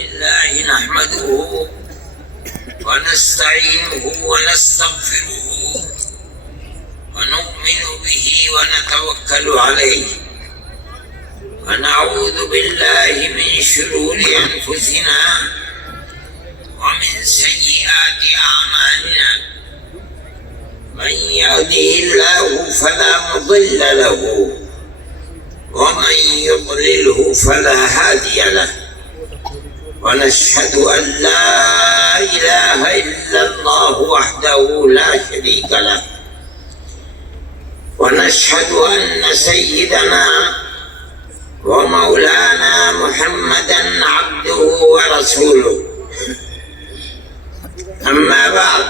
لله نحمده ونستعينه ونستغفره ونؤمن به ونتوكل عليه ونعوذ بالله من شرور أنفسنا ومن سيئات أعمالنا من يهده الله فلا مضل له ومن يضلله فلا هادي له ونشهد أن لا إله إلا الله وحده لا شريك له ونشهد أن سيدنا ومولانا محمدا عبده ورسوله أما بعد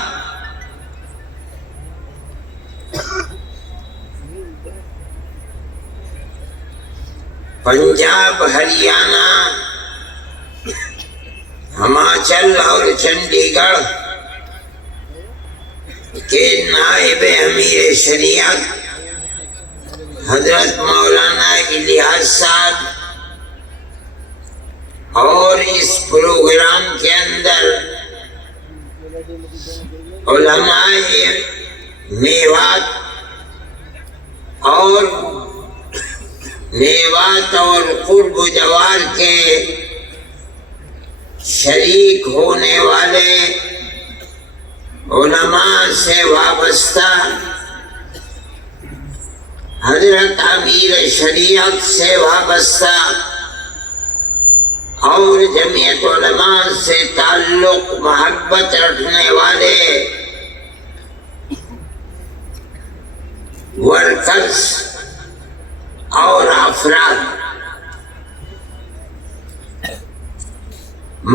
پنجاب، ہریانہ، ہماچل اور چنڈی گڑھ کے نائب امیر شریعت حضرت مولانا الیاس صاحب اور اس پروگرام کے اندر علماء میوات اور قرب و جوار کے شریک ہونے والے علماء سے وابستہ حضرت امیر شریعت سے وابستہ اور جمعیت علماء سے تعلق محبت رکھنے والے ورکرز اور افراد،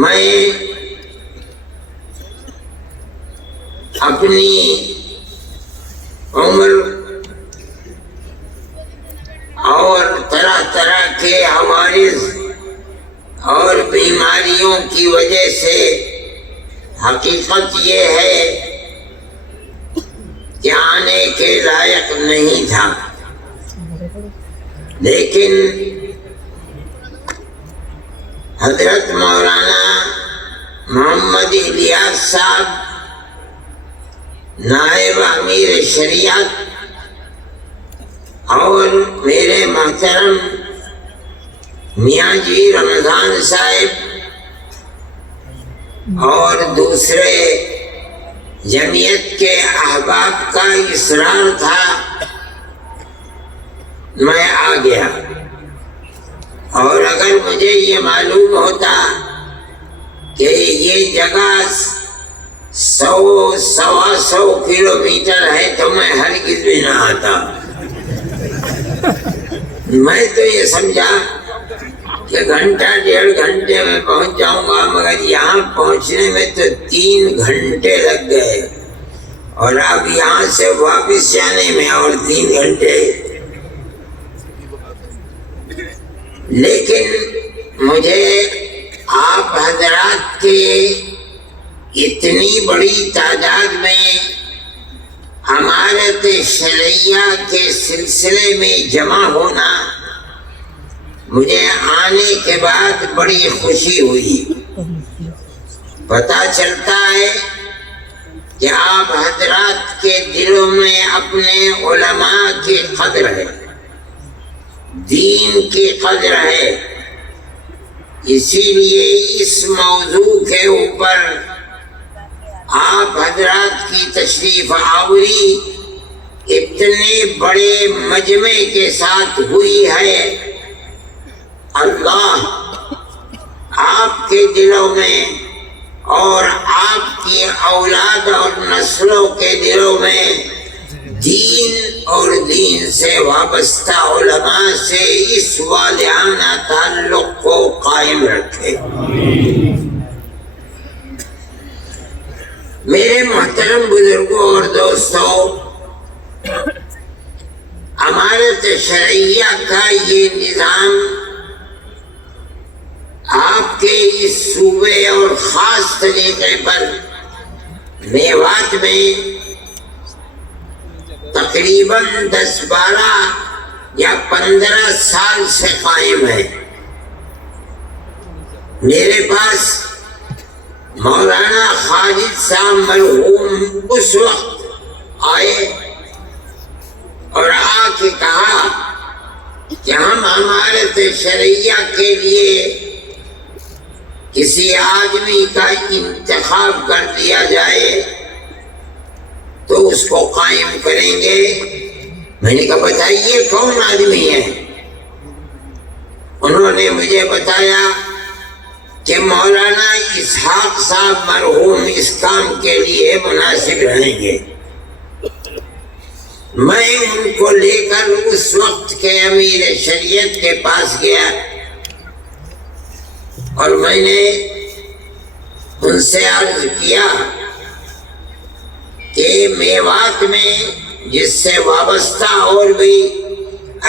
میں اپنی عمر اور طرح طرح کے عوارض اور بیماریوں کی وجہ سے حقیقت یہ ہے کہ آنے کے لائق نہیں تھا، لیکن حضرت مولانا محمد الیاس صاحب نائب امیر شریعت اور میرے محترم میاں جی رمضان صاحب اور دوسرے جمعیت کے احباب کا اصرار تھا، میں آ گیا۔ اور اگر مجھے یہ معلوم ہوتا کہ یہ جگہ 100-125 کلومیٹر ہے تو میں ہرگز بھی نہ آتا۔ میں تو یہ سمجھا کہ گھنٹہ 1.5 گھنٹے میں پہنچ جاؤں گا، مگر یہاں پہنچنے میں تو 3 گھنٹے لگ گئے، اور اب یہاں سے واپس جانے میں اور 3 گھنٹے۔ لیکن مجھے آپ حضرات کے اتنی بڑی تعداد میں امارت شرعیہ کے سلسلے میں جمع ہونا مجھے آنے کے بعد بڑی خوشی ہوئی۔ پتہ چلتا ہے کہ آپ حضرات کے دلوں میں اپنے علماء کی قدر ہے، دین کی قدر ہے، اسی لیے اس موضوع کے اوپر آپ حضرات کی تشریف آوری اتنے بڑے مجمع کے ساتھ ہوئی ہے۔ اللہ آپ کے دلوں میں اور آپ کی اولاد اور نسلوں کے دلوں میں دین اور دین سے وابستہ علماء سے اس والہانہ تعلق کو قائم رکھے۔ میرے محترم بزرگوں اور دوستوں، امارت شرعیہ کا یہ نظام آپ کے اس صوبے اور خاص طریقے پر میوات میں تقریباً 10-12 یا 15 سال سے قائم ہے۔ میرے پاس مولانا خالد صاحب مرحوم اس وقت آئے اور آ کے کہا کہ ہم امارت شرعیہ کے لیے کسی آدمی کا انتخاب کر دیا جائے تو اس کو قائم کریں گے۔ میں نے کہا بتائیے کون آدمی ہے؟ انہوں نے مجھے بتایا کہ مولانا اسحاق صاحب مرحوم اس کام کے لیے مناسب رہیں گے۔ میں ان کو لے کر اس وقت کے امیر شریعت کے پاس گیا اور میں نے ان سے عرض کیا کہ میوات میں جس سے وابستہ اور بھی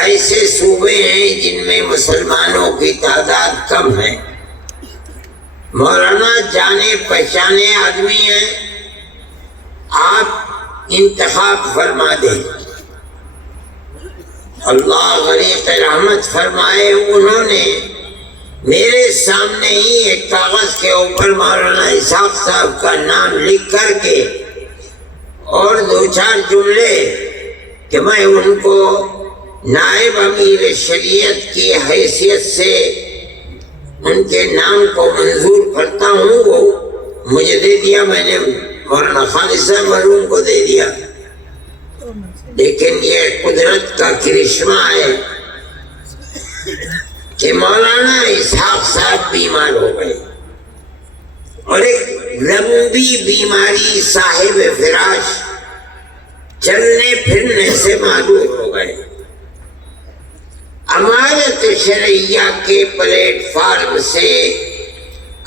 ایسے صوبے ہیں جن میں مسلمانوں کی تعداد کم ہے، مولانا جانے پہچانے آدمی ہیں، آپ انتخاب فرما دیں۔ اللہ غریق رحمت فرمائے، انہوں نے میرے سامنے ہی ایک کاغذ کے اوپر مولانا اسحاق صاحب کا نام لکھ کر کے اور 2-4 جملے کہ میں ان کو نائب امیر شریعت کی حیثیت سے ان کے نام کو منظور کرتا ہوں، وہ مجھے دے دیا۔ میں نے مولانا خالد صاحب مرحوم کو دے دیا۔ لیکن یہ قدرت کا کرشمہ ہے کہ مولانا اسحاق صاحب بیمار ہو گئے اور ایک لمبی بیماری صاحب فراش، چلنے پھرنے سے معذور ہو گئے۔ امارت شرعیہ کے پلیٹ فارم سے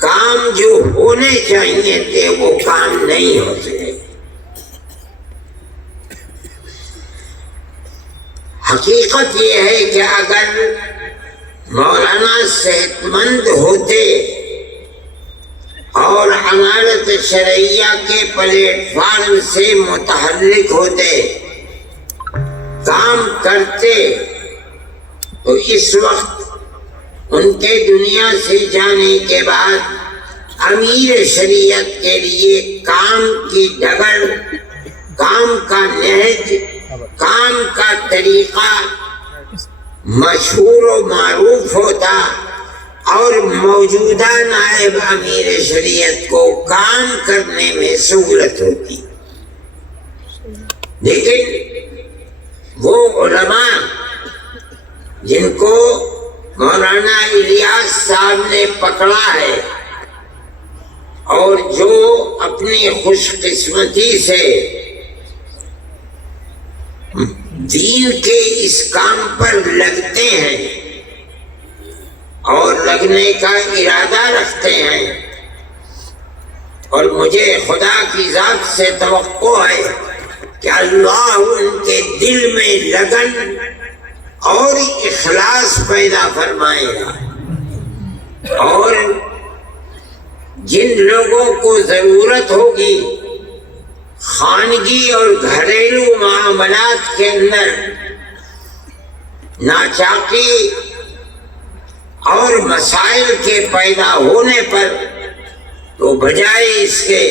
کام جو ہونے چاہیے تھے وہ کام نہیں ہو سکے۔ حقیقت یہ ہے کہ اگر مولانا صحت مند ہوتے اور امارت شرعیہ کے پلیٹ فارم سے متحرک ہوتے، کام کرتے، تو اس وقت ان کے دنیا سے جانے کے بعد امیر شریعت کے لیے کام کی ڈگر، کام کا نہج، کام کا طریقہ مشہور و معروف ہوتا اور موجودہ نائب امیر شریعت کو کام کرنے میں سہولت ہوتی۔ لیکن وہ علماء جن کو مولانا الیاس صاحب نے پکڑا ہے اور جو اپنی خوش قسمتی سے دین کے اس کام پر لگتے ہیں اور لگنے کا ارادہ رکھتے ہیں، اور مجھے خدا کی ذات سے توقع ہے کہ اللہ ان کے دل میں لگن اور اخلاص پیدا فرمائے گا، اور جن لوگوں کو ضرورت ہوگی خانگی اور گھریلو معاملات کے اندر ناچاقی اور مسائل کے پیدا ہونے پر، تو بجائے اس کے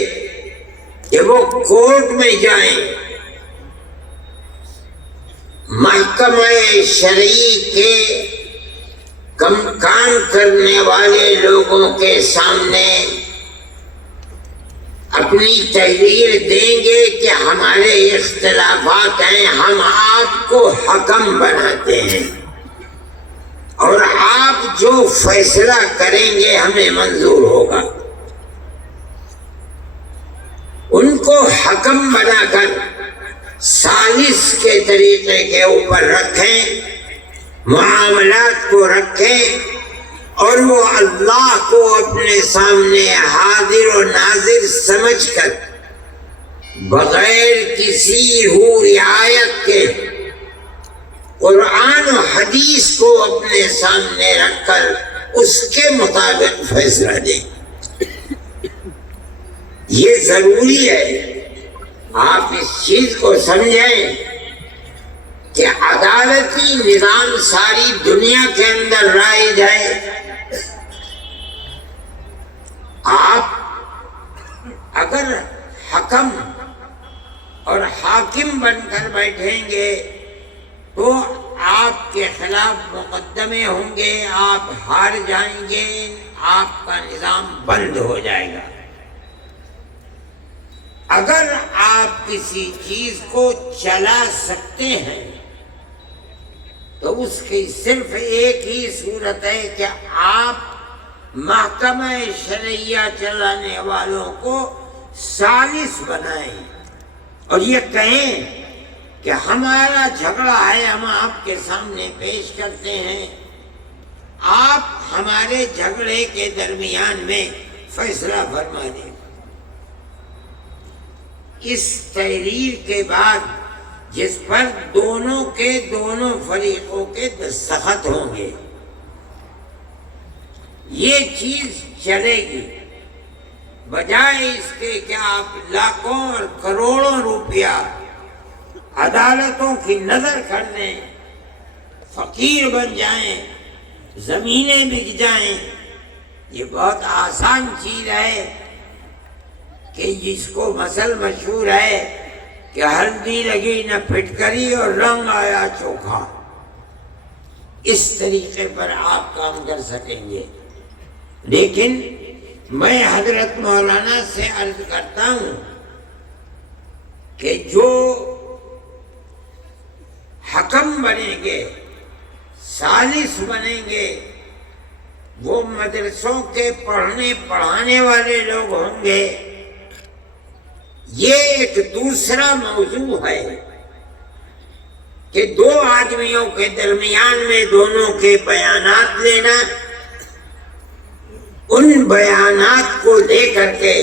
کہ وہ کورٹ میں جائیں، محکمہ شرعی کے کام کرنے والے لوگوں کے سامنے اپنی تحریر دیں گے کہ ہمارے اختلافات ہیں، ہم آپ کو حکم بناتے ہیں اور آپ جو فیصلہ کریں گے ہمیں منظور ہوگا، ان کو حکم بنا کر سالس کے طریقے کے اوپر رکھیں، معاملات کو رکھیں، اور وہ اللہ کو اپنے سامنے حاضر و ناظر سمجھ کر بغیر کسی رعایت کے قرآن و حدیث کو اپنے سامنے رکھ کر اس کے مطابق فیصلہ دیں۔ یہ ضروری ہے آپ اس چیز کو سمجھیں کہ عدالتی نظام ساری دنیا کے اندر رائج ہے، حکم اور حاکم بن کر بیٹھیں گے تو آپ کے خلاف مقدمے ہوں گے، آپ ہار جائیں گے، آپ کا نظام بند ہو جائے گا۔ اگر آپ کسی چیز کو چلا سکتے ہیں تو اس کی صرف ایک ہی صورت ہے کہ آپ محکمہ شرعیہ چلانے والوں کو ثالث بنائیں اور یہ کہیں کہ ہمارا جھگڑا ہے، ہم آپ کے سامنے پیش کرتے ہیں، آپ ہمارے جھگڑے کے درمیان میں فیصلہ فرما دیں۔ اس تحریر کے بعد جس پر دونوں فریقوں کے دستخط ہوں گے، یہ چیز چلے گی، بجائے اس کے کہ آپ لاکھوں اور کروڑوں روپیہ عدالتوں کی نظر کر لیں، فقیر بن جائیں، زمینیں بک جائیں۔ یہ بہت آسان چیز ہے کہ جس کو مثل مشہور ہے کہ ہلدی لگی نہ پھٹکری اور رنگ آیا چوکھا، اس طریقے پر آپ کام کر سکیں گے۔ لیکن میں حضرت مولانا سے عرض کرتا ہوں کہ جو حکم بنیں گے، ثالث بنیں گے، وہ مدرسوں کے پڑھانے والے لوگ ہوں گے۔ یہ ایک دوسرا موضوع ہے کہ دو آدمیوں کے درمیان میں دونوں کے بیانات لینا، ان بیانات کو لے کر کے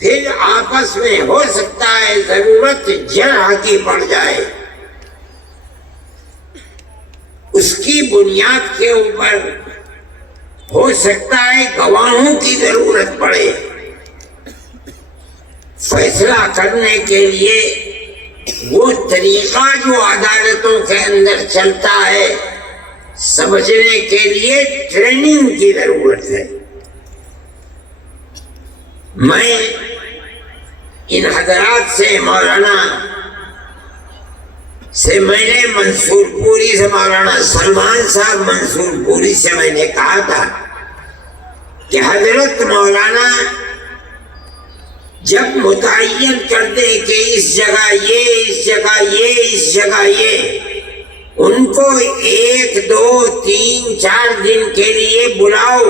پھر آپس میں ہو سکتا ہے ضرورت جرح کی پڑ جائے، اس کی بنیاد کے اوپر ہو سکتا ہے گواہوں کی ضرورت پڑے۔ فیصلہ کرنے کے لیے وہ طریقہ جو عدالتوں کے اندر چلتا ہے، سمجھنے کے لیے ٹریننگ کی ضرورت ہے۔ میں ان حضرات سے مولانا سے میں نے منصور پوری سے مولانا سلمان صاحب منصور پوری سے میں نے کہا تھا کہ حضرت مولانا جب متعین کر دے کہ اس جگہ یہ، اس جگہ یہ، اس جگہ یہ، ان کو 1 2 3 4 دن کے لیے بلاؤ،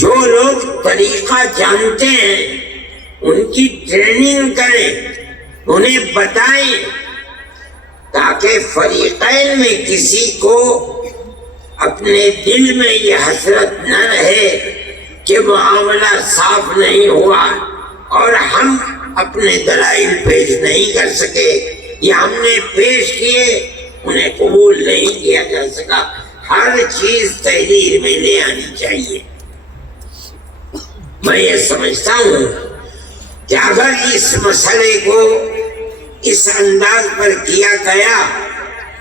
جو لوگ طریقہ جانتے ہیں ان کی ٹریننگ کریں، انہیں بتائیں، تاکہ فریقین میں کسی کو اپنے دل میں یہ حسرت نہ رہے کہ معاملہ صاف نہیں ہوا اور ہم اپنے دلائل پیش نہیں کر سکے، یا ہم نے پیش کیے انہیں قبول نہیں کیا جا سکا۔ ہر چیز تحریر میں لے آنی چاہیے۔ میں یہ سمجھتا ہوں کہ اگر اس مسئلے کو اس انداز پر کیا گیا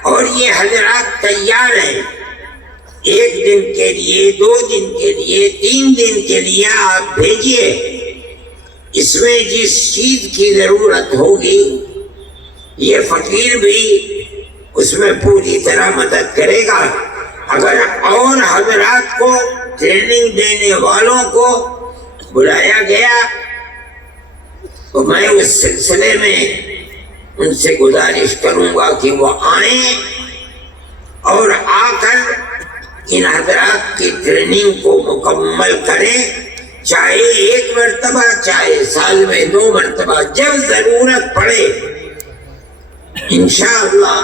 اور یہ حضرات تیار ہیں، 1 دن کے لیے، 2 دن کے لیے، 3 دن کے لیے آپ بھیجیے، اس میں جس چیز کی ضرورت ہوگی یہ فقیر بھی اس میں پوری طرح مدد کرے گا۔ اگر اور حضرات کو، ٹریننگ دینے والوں کو بلایا گیا تو میں اس سلسلے میں ان سے گزارش کروں گا کہ وہ آئیں اور آ کر ان حضرات کی ٹریننگ کو مکمل کریں، چاہے 1 مرتبہ، چاہے سال میں 2 مرتبہ، جب ضرورت پڑے انشاءاللہ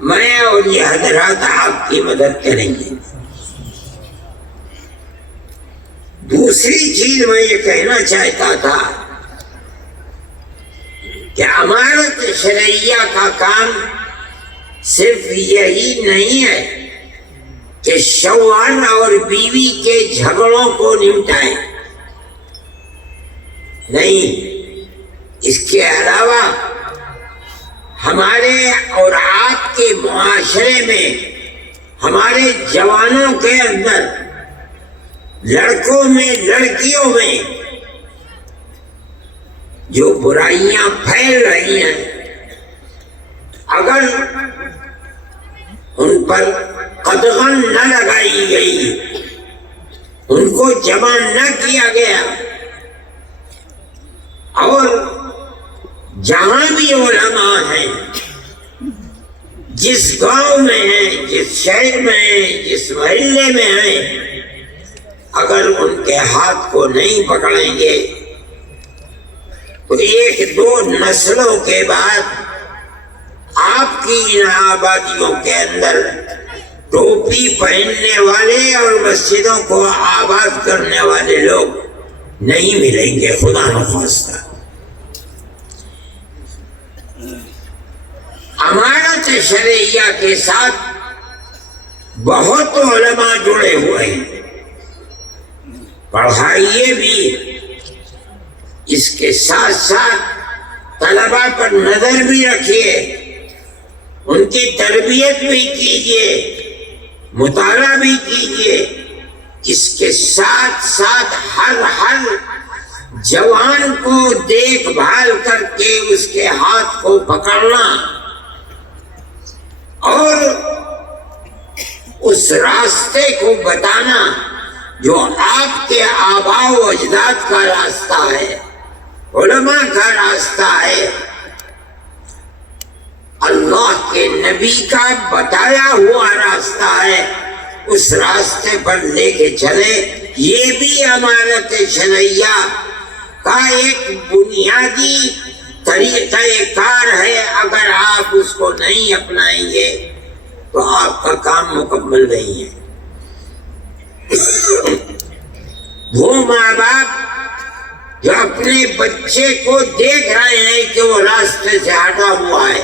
میں اور یہ حضرات آپ کی مدد کریں گے۔ دوسری چیز میں یہ کہنا چاہتا تھا کہ امانت شرعیہ کا کام صرف یہی نہیں ہے کہ شوہر اور بیوی کے جھگڑوں کو نمٹائیں، نہیں، اس کے علاوہ ہمارے اور آپ کے معاشرے میں، ہمارے جوانوں کے اندر، لڑکوں میں، لڑکیوں میں جو برائیاں پھیل رہی ہیں، اگر ان پر قدغن نہ لگائی گئی، ان کو جمع نہ کیا گیا، اور جہاں بھی علماء ہیں، جس گاؤں میں ہیں، جس شہر میں ہیں، جس محلے میں ہیں، اگر ان کے ہاتھ کو نہیں پکڑیں گے تو ایک دو نسلوں کے بعد آپ کی ان آبادیوں کے اندر ٹوپی پہننے والے اور مسجدوں کو آباد کرنے والے لوگ نہیں ملیں گے، خدا نخواستہ۔ امانت شرعیہ کے ساتھ بہت علماء جڑے ہوئے ہیں، پڑھائیے بھی، اس کے ساتھ ساتھ طلباء پر نظر بھی رکھیے، ان کی تربیت بھی کیجیے، مطالعہ بھی کیجیے، اس کے ساتھ ساتھ ہر جوان کو دیکھ بھال کر کے اس کے ہاتھ کو پکڑنا اور اس راستے کو بتانا جو آپ کے آباء و اجداد کا راستہ ہے، علماء کا راستہ ہے، اللہ کے نبی کا بتایا ہوا راستہ ہے، اس راستے پر لے کے چلے۔ یہ بھی امانت شرعیہ کا ایک بنیادی طریقہ کار ہے، اگر آپ اس کو نہیں اپنائیں گے تو آپ کا کام مکمل نہیں ہے۔ وہ ماں باپ جو اپنے بچے کو دیکھ رہے ہیں کہ وہ راستے سے ہٹا ہوا ہے،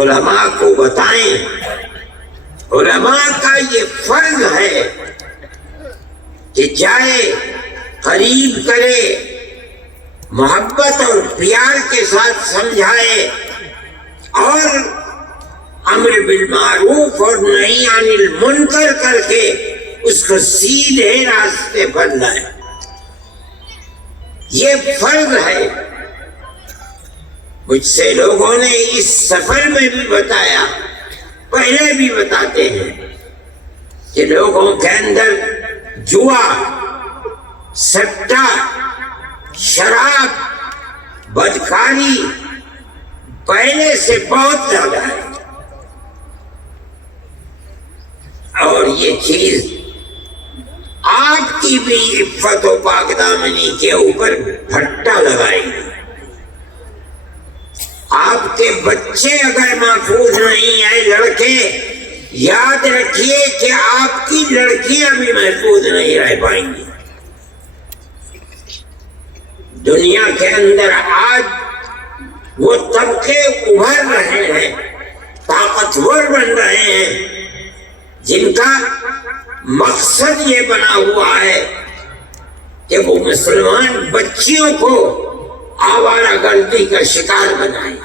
علماء کو بتائیں، علماء کا یہ فرض ہے کہ جائے، قریب کرے، محبت اور پیار کے ساتھ سمجھائے، اور امر بالمعروف اور نہی عن المنکر کر کے اس کو سیدھے راستے پر لائے۔ یہ فرض ہے۔ مجھ سے لوگوں نے اس سفر میں بھی بتایا، پہلے بھی بتاتے ہیں کہ لوگوں کے اندر جوا، سٹا، شراب، بدکاری پہلے سے بہت زیادہ ہے، اور یہ چیز آپ کی بھی عفت و پاک دامنی کے اوپر پھٹا لگائے گی۔ آپ کے بچے اگر محفوظ نہیں ہیں، لڑکے، یاد رکھیے کہ آپ کی لڑکیاں بھی محفوظ نہیں رہ پائیں گی۔ دنیا کے اندر آج وہ طبقے ابھر رہے ہیں، طاقتور بن رہے ہیں، جن کا مقصد یہ بنا ہوا ہے کہ وہ مسلمان بچیوں کو آوارہ گردی کا شکار بنائیں۔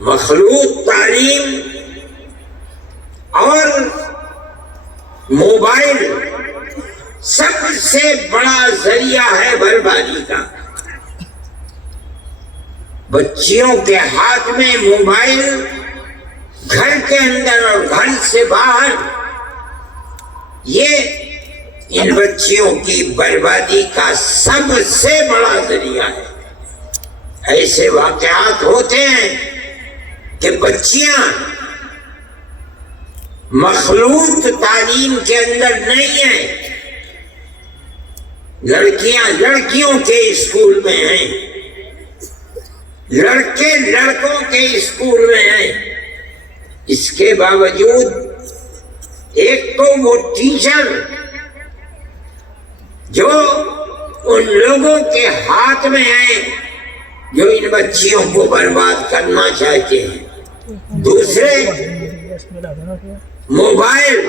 مخلوط تعلیم اور موبائل سب سے بڑا ذریعہ ہے بربادی کا۔ بچیوں کے ہاتھ میں موبائل، گھر کے اندر اور گھر سے باہر، یہ ان بچیوں کی بربادی کا سب سے بڑا ذریعہ ہے۔ ایسے واقعات ہوتے ہیں کہ بچیاں مخلوط تعلیم کے اندر نہیں ہیں، لڑکیاں لڑکیوں کے اسکول میں ہیں، لڑکے لڑکوں کے اسکول میں ہیں۔ اس کے باوجود ایک تو وہ ٹیچر جو ان لوگوں کے ہاتھ میں ہیں جو ان بچیوں کو برباد کرنا چاہتے ہیں، دوسرے موبائل،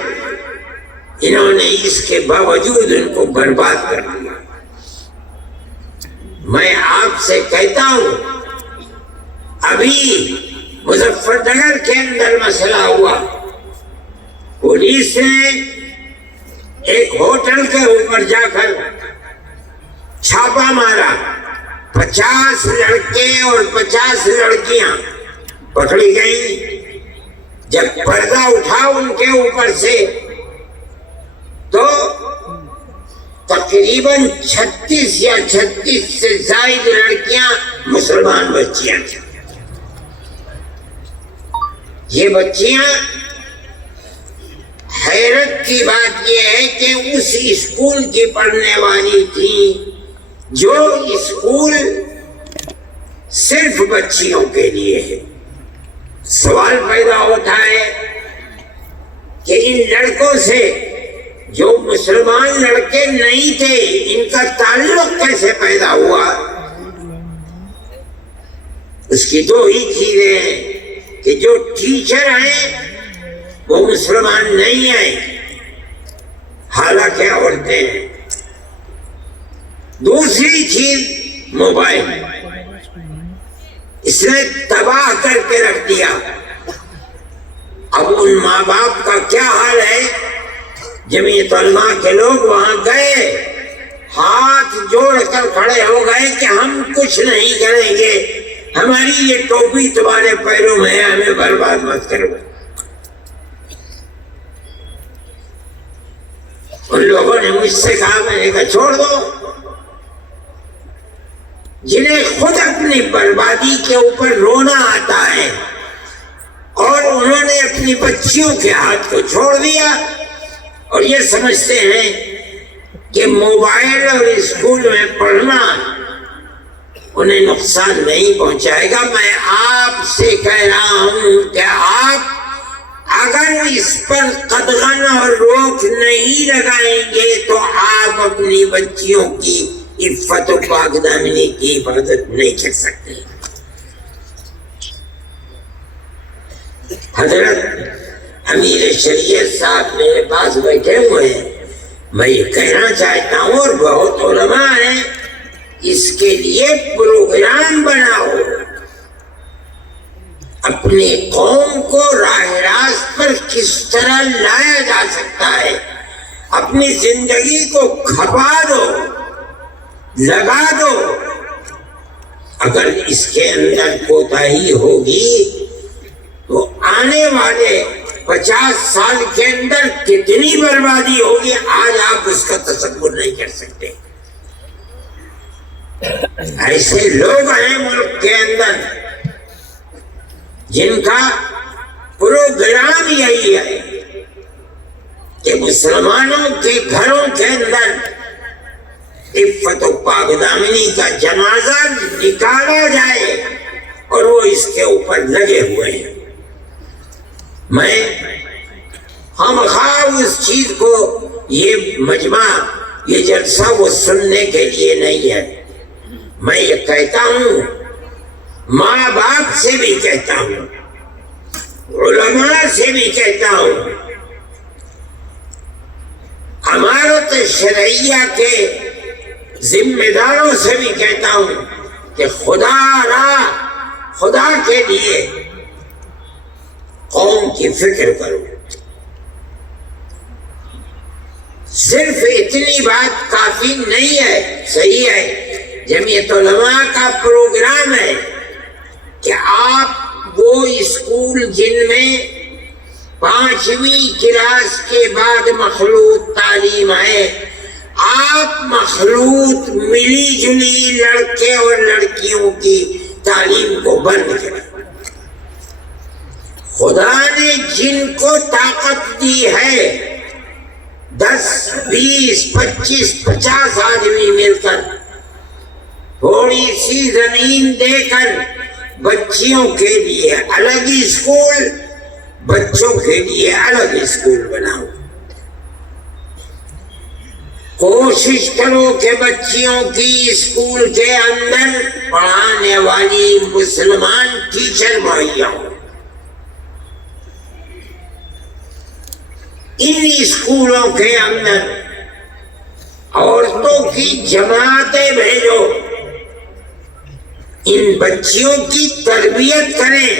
انہوں نے اس کے باوجود ان کو برباد کر دیا۔ میں آپ سے کہتا ہوں، ابھی مظفر نگر کے اندر مسئلہ ہوا، پولیس نے ایک ہوٹل کے اوپر جا کر چھاپا مارا، 50 لڑکے اور 50 لڑکیاں پکڑی گئیں۔ جب پردہ اٹھا ان کے اوپر سے تو تقریباً 36 یا 36 سے زائد لڑکیاں مسلمان بچیاں تھیں۔ یہ بچیاں، حیرت کی بات یہ ہے کہ اس اسکول کی پڑھنے والی تھیں جو اسکول صرف بچیوں کے لیے ہے۔ سوال پیدا ہوتا ہے کہ ان لڑکوں سے جو مسلمان لڑکے نہیں تھے، ان کا تعلق کیسے پیدا ہوا؟ اس کی دو ہی چیزیں ہیں کہ جو ٹیچر ہیں وہ مسلمان نہیں ہیں، حالانکہ عورتیں ہیں۔ دوسری چیز موبائل، اس نے تباہ کر کے رکھ دیا۔ اب ان ماں باپ کا کیا حال ہے؟ جمعیت علماء کے لوگ وہاں گئے، ہاتھ جوڑ کر کھڑے ہو گئے کہ ہم کچھ نہیں کریں گے، ہماری یہ ٹوپی تمہارے پیروں میں ہے، ہمیں برباد مت کرو۔ ان لوگوں نے مجھ سے کہا، میں نے کہا چھوڑ دو۔ جنہیں خود اپنی بربادی کے اوپر رونا آتا ہے اور انہوں نے اپنی بچیوں کے ہاتھ کو چھوڑ دیا اور یہ سمجھتے ہیں کہ موبائل اور اسکول میں پڑھنا انہیں نقصان نہیں پہنچائے گا۔ میں آپ سے کہہ رہا ہوں کہ آپ اگر اس پر قدغن اور روک نہیں لگائیں گے تو آپ اپنی بچیوں کی عفت و پاک دامنی کی حفاظت نہیں کر سکتے۔ حضرت امیر شریعت صاحب میرے پاس بیٹھے ہوئے ہیں، میں یہ کہنا چاہتا ہوں، اور بہت علماء ہیں، اس کے لیے پروگرام بناؤ، اپنی قوم کو راہ راست پر کس طرح لایا جا سکتا ہے، اپنی زندگی کو کھپا دو، لگا دو۔ اگر اس کے اندر کوتاہی ہوگی تو آنے والے 50 سال کے اندر کتنی بربادی ہوگی، آج آپ اس کا تصور نہیں کر سکتے۔ ایسے لوگ ہیں ملک کے اندر جن کا پروگرام یہی ہے کہ مسلمانوں کے گھروں کے اندر عفت و پاک دامنی کا جنازہ نکالا جائے، اور وہ اس کے اوپر لگے ہوئے ہیں۔ میں خواہ اس چیز کو، یہ مجمع، یہ جلسہ وہ سننے کے لیے نہیں ہے۔ میں یہ کہتا ہوں، ماں باپ سے بھی کہتا ہوں، علماء سے بھی کہتا ہوں، امارت شرعیہ کے ذمہ داروں سے بھی کہتا ہوں کہ خدا کے لیے قوم کی فکر کرو۔ صرف اتنی بات کافی نہیں ہے، صحیح ہے، جمعیت علماء کا پروگرام ہے کہ آپ وہ اسکول جن میں 5ویں کلاس کے بعد مخلوط تعلیم ہے، آپ مخلوط ملی جلی لڑکے اور لڑکیوں کی تعلیم کو بند کریں۔ خدا نے جن کو طاقت دی ہے، 10 20 25 50 آدمی مل کر تھوڑی سی زمین دے کر بچیوں کے لیے الگ اسکول، بچوں کے لیے الگ اسکول بناؤ۔ کوشش کرو کہ بچیوں کی اسکول کے اندر پڑھانے والی مسلمان ٹیچر مہیا ہو۔ ان اسکولوں کے اندر عورتوں کی جماعتیں بھیجو، ان بچیوں کی تربیت کریں،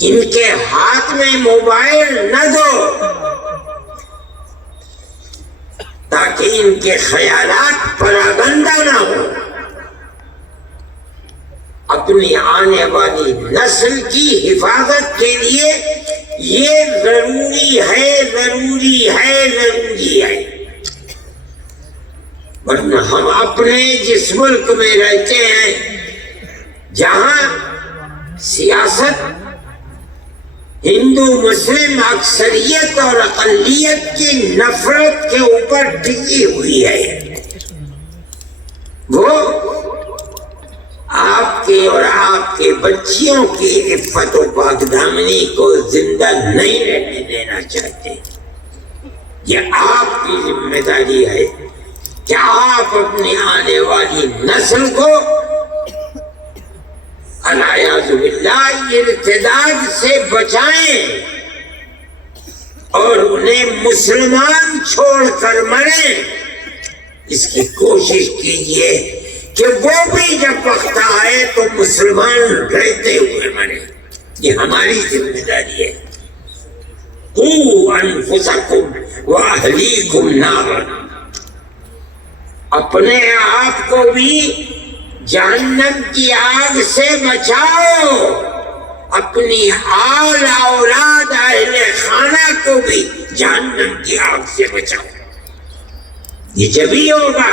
ان کے ہاتھ میں موبائل نہ دو تاکہ ان کے خیالات پراگندہ نہ ہو. اپنی آنے والی نسل کی حفاظت کے لیے یہ ضروری ہے. ورنہ ہم اپنے جس ملک میں رہتے ہیں جہاں سیاست ہندو مسلم اکثریت اور اقلیت کی نفرت کے اوپر ٹکی ہوئی ہے، وہ آپ کے اور آپ کے بچیوں کی عفت و پاک دامنی کو زندہ نہیں رہنے دینا چاہتے. یہ آپ کی ذمہ داری ہے کہ آپ اپنی آنے والی نسل کو الیاذ باللہ ارتداد سے بچائیں اور انہیں مسلمان چھوڑ کر مریں. اس کی کوشش کیجئے کہ وہ بھی جب وقت آئے تو مسلمان رہتے ہوئے مرے. یہ ہماری ذمہ داری ہے. قوا انفسکم واہلیکم نارا، اپنے آپ کو بھی جہنم کی آگ سے بچاؤ، اپنی آل اولاد اہل خانہ کو بھی جہنم کی آگ سے بچاؤ. یہ جبھی ہوگا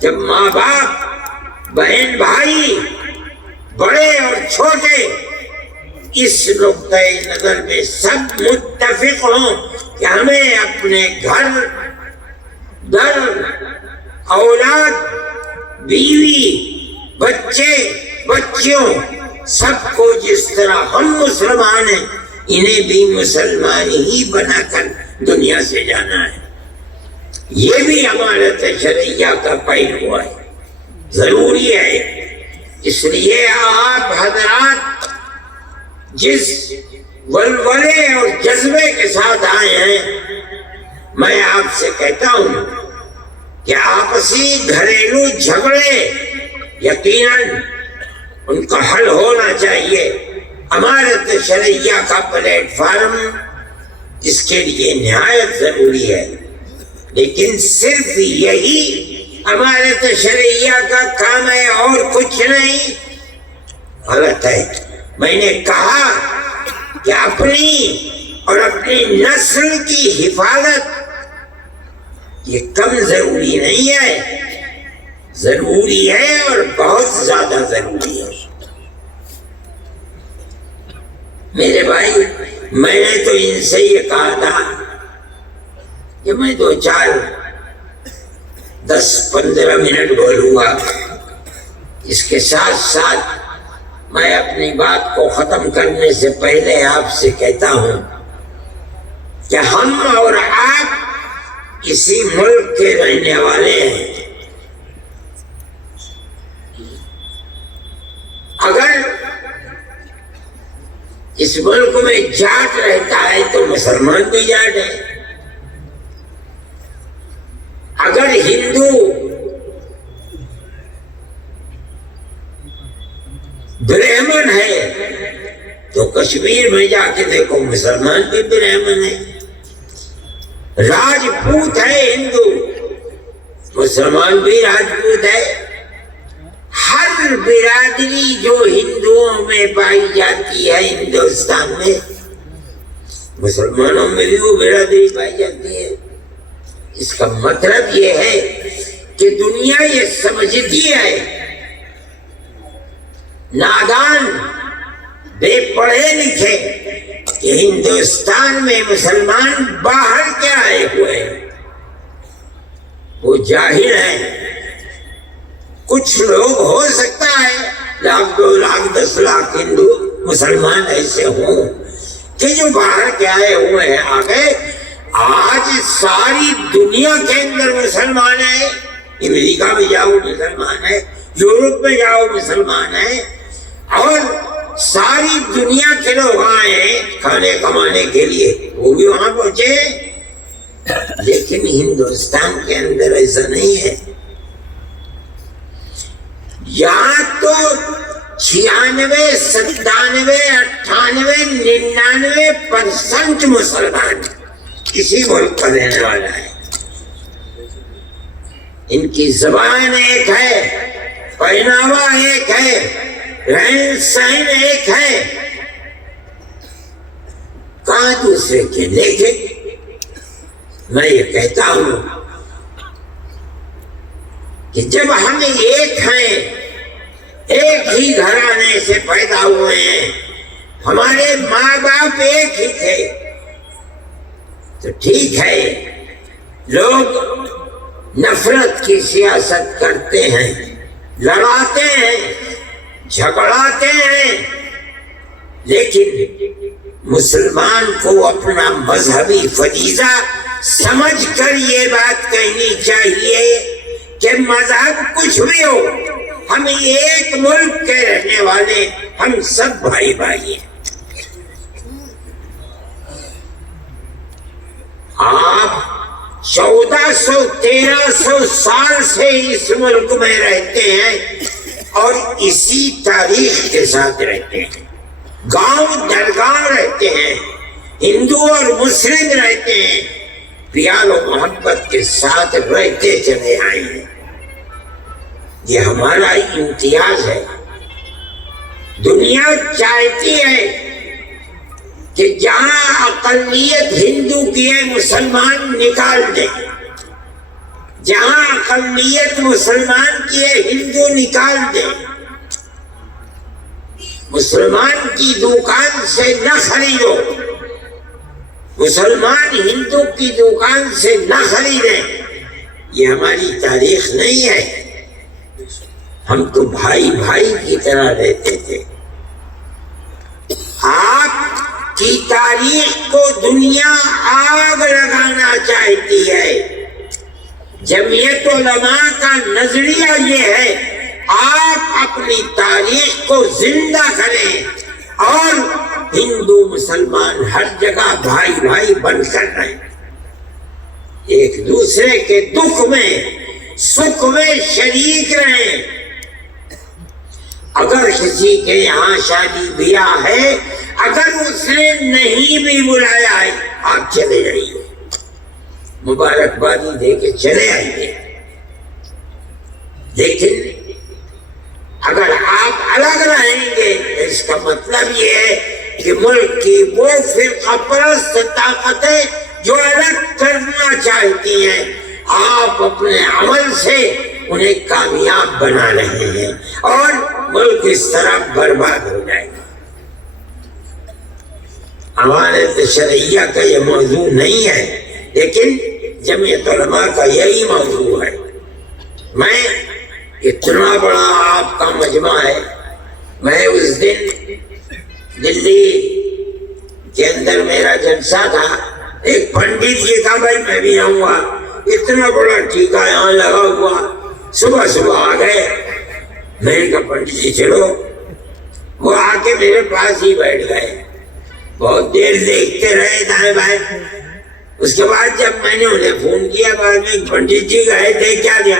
جب ماں باپ، بہن بھائی، بڑے اور چھوٹے اس نقطۂ نظر میں سب متفق ہوں کہ ہمیں اپنے گھر، اولاد، بیوی، بچے، بچیوں سب کو جس طرح ہم مسلمان ہیں انہیں بھی مسلمان ہی بنا کر دنیا سے جانا ہے. یہ بھی امانت شرعیہ کا پہلو ہے، ضروری ہے. اس لیے آپ حضرات جس ولولے اور جذبے کے ساتھ آئے ہیں، میں آپ سے کہتا ہوں کہ آپسی گھریلو جھگڑے یقیناً ان کا حل ہونا چاہیے. امانت شرعیہ کا پلیٹ فارم اس کے لیے نہایت ضروری ہے، لیکن صرف یہی امانت شرعیہ کا کام ہے اور کچھ نہیں. غلط ہے. میں نے کہا کہ اپنی اور اپنی نسل کی حفاظت یہ کم ضروری نہیں ہے، ضروری ہے اور بہت زیادہ ضروری ہے. میرے بھائی، میں نے تو ان سے یہ کہا تھا کہ میں 10-15 منٹ بولوں گا. اس کے ساتھ ساتھ میں اپنی بات کو ختم کرنے سے پہلے آپ سے کہتا ہوں کہ ہم اور آپ اسی ملک کے رہنے والے ہیں. اگر اس ملک میں جاٹ رہتا ہے تو مسلمان بھی جاٹ ہے. اگر ہندو برہمن ہے تو کشمیر میں جا کے دیکھو مسلمان بھی برہمن ہے. راجپوت ہے ہندو، مسلمان بھی راجپوت ہے. ہر برادری جو ہندوؤں میں پائی جاتی ہے ہندوستان میں، مسلمانوں میں بھی وہ برادری پائی جاتی ہے. اس کا مطلب یہ ہے کہ دنیا یہ سمجھتی ہے، نادان بے پڑھے لکھے، کہ ہندوستان میں مسلمان باہر کے آئے ہوئے ہیں. وہ جاہل ہیں. کچھ لوگ ہو سکتا ہے 1,00,000 2 لاکھ 10 لاکھ ہندو مسلمان ایسے ہوں کہ جو باہر کے آئے ہوئے ہیں. آگے آج ساری دنیا کے اندر مسلمان ہیں. امریکہ میں جاؤ مسلمان ہے، یورپ میں جاؤ مسلمان ہے، اور ساری دنیا کے لوگ آئے ہیں کھانے کمانے کے لیے، وہ بھی وہاں پہنچے. لیکن ہندوستان کے اندر ایسا نہیں ہے. یہاں تو 96 97 98 99% مسلمان کسی ملک کا رہنے والا ہے. ان کی زبان ایک ہے، پہناوا ایک ہے، رہن سہن ایک ہے، کہاں دوسرے کے؟ لیکن میں یہ کہتا ہوں کہ جب ہم ایک ہیں، ایک ہی گھرانے سے پیدا ہوئے ہیں، ہمارے ماں باپ ایک ہی تھے، تو ٹھیک ہے لوگ نفرت کی سیاست کرتے ہیں، لڑاتے ہیں، جھگڑاتے ہیں، لیکن مسلمان کو اپنا مذہبی فریضہ سمجھ کر یہ بات کہنی چاہیے کہ مذہب کچھ بھی ہو، ہم ایک ملک کے رہنے والے، ہم سب بھائی بھائی ہیں۔ آپ 1400-1300 سال سے اس ملک میں رہتے ہیں اور اسی تاریخ کے ساتھ رہتے ہیں، گاؤں در گاؤں رہتے ہیں، ہندو اور مسلم رہتے ہیں، پیار و محبت کے ساتھ رہتے چلے آئے ہیں۔ یہ ہمارا امتیاز ہے۔ دنیا چاہتی ہے کہ جہاں اقلیت ہندو کی ہے مسلمان نکال دے، جہاں اقلیت مسلمان کی ہے ہندو نکال دے، مسلمان کی دکان سے نہ خریدو، مسلمان ہندو کی دکان سے نہ خریدیں، یہ ہماری تاریخ نہیں ہے۔ ہم تو بھائی بھائی کی طرح رہتے تھے۔ آپ کی تاریخ کو دنیا آگ لگانا چاہتی ہے۔ جمعیت علماء کا نظریہ یہ ہے آپ اپنی تاریخ کو زندہ کریں اور ہندو مسلمان ہر جگہ بھائی بھائی بن کر رہیں، ایک دوسرے کے دکھ میں سکھ میں شریک رہیں۔ اگر کسی کے یہاں شادی بیاہ ہے، اگر اس نے نہیں بھی بلایا ہے، آپ چلے جائیے، مبارکبادی دے کے چلے آئیے۔ لیکن اگر آپ الگ رہیں گے اس کا مطلب یہ ہے کہ ملک کی وہ فرقہ پرست طاقتیں جو الگ کرنا چاہتی ہیں، آپ اپنے عمل سے انہیں کامیاب بنا رہے ہیں اور ملک اس طرح برباد ہو جائے گا۔ ہمارے تشریعہ کا یہ موضوع نہیں ہے، لیکن جمعیت علماء کا یہی موضوع ہے۔ میں اتنا بڑا آپ کا مجمع ہے، میں اس دن دلی کے اندر میرا جلسہ تھا، ایک پنڈت جی کا بھائی میں بھی آؤں گا، اتنا بڑا ٹیکا یہاں لگا ہوا، صبح صبح آ گئے۔ میں نے کہا پنڈت جی چلو، وہ آ کے میرے پاس ہی بیٹھ گئے، بہت دیر دیکھتے رہے دائیں بائیں۔ اس کے بعد جب میں نے انہیں فون کیا بعد میں، پنڈت جی گئے تھے کیا دیا؟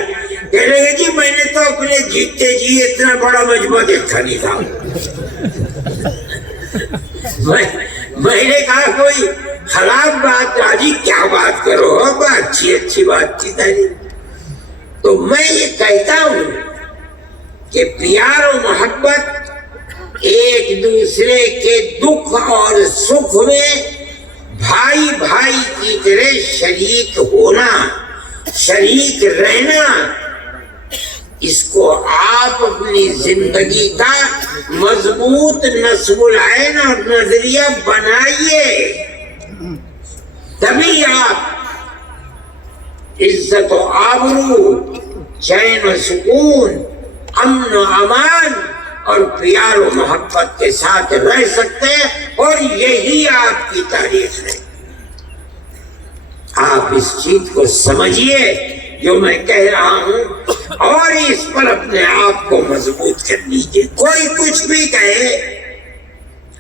کہنے لگے جی میں نے تو اپنے جیتے جی اتنا بڑا مجمع دیکھا نہیں تھا۔ میں نے کہا کوئی خراب بات راجی کیا بات کرو، اچھی بات کی تھی۔ تو میں یہ کہتا ہوں کہ پیار و محبت، ایک دوسرے کے دکھ اور سکھ میں بھائی بھائی کی طرح شریک ہونا، شریک رہنا، اس کو آپ اپنی زندگی کا مضبوط نصب العین اور نظریہ بنائیے، تبھی آپ عزت و آبرو، چین و سکون، امن و امان اور پیار و محبت کے ساتھ رہ سکتے ہیں، اور یہی آپ کی تاریخ ہے۔ آپ اس چیز کو سمجھیے جو میں کہہ رہا ہوں، اور اس پر اپنے آپ کو مضبوط کر لیجیے۔ کوئی کچھ بھی کہے،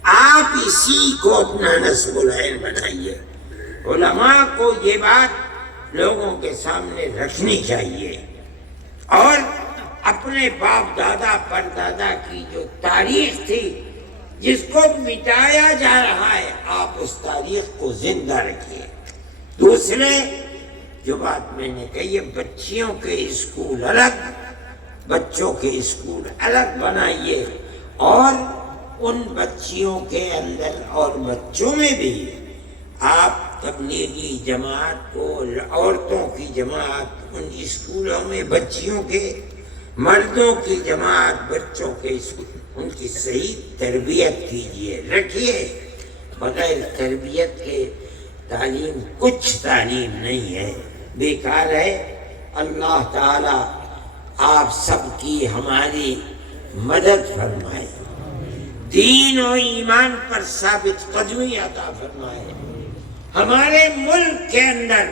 آپ اسی کو اپنا نصب العین بنائیے۔ علماء کو یہ بات لوگوں کے سامنے رکھنی چاہیے، اور اپنے باپ دادا پر دادا کی جو تاریخ تھی جس کو مٹایا جا رہا ہے، آپ اس تاریخ کو زندہ رکھیے۔ دوسرے جو بات میں نے کہی ہے، بچیوں کے اسکول الگ، بچوں کے اسکول الگ بنائیے، اور ان بچیوں کے اندر اور بچوں میں بھی آپ تبلیغی جماعت کو، عورتوں کی جماعت ان اسکولوں میں، بچیوں کے، مردوں کی جماعت بچوں کے اسکول، ان کی صحیح تربیت کیجیے، رکھیے۔ بغیر تربیت کے تعلیم کچھ تعلیم نہیں ہے، بیکار ہے۔ اللہ تعالی آپ سب کی ہماری مدد فرمائے، دین و ایمان پر ثابت قدمی عطا فرمائے، ہمارے ملک کے اندر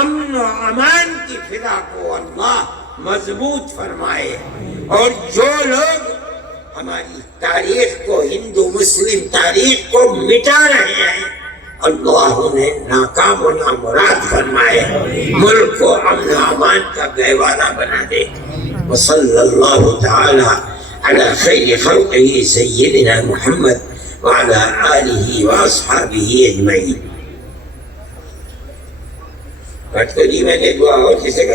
امن و امان کی فضا کو اللہ مضبوط فرمائے، اور جو لوگ ہماری تاریخ کو، ہندو مسلم تاریخ کو مٹا رہے ہیں، اللہ انہیں ناکام و نامراد فرمائے، ملک کو امن و امان کا گہوارہ بنا دے۔ وصلی اللہ تعالی علی خیر خلقہ سیدنا محمد وعلی آلہ واصحابہ اجمعین۔ بٹ کو جی میں نے دعا اور کسی کا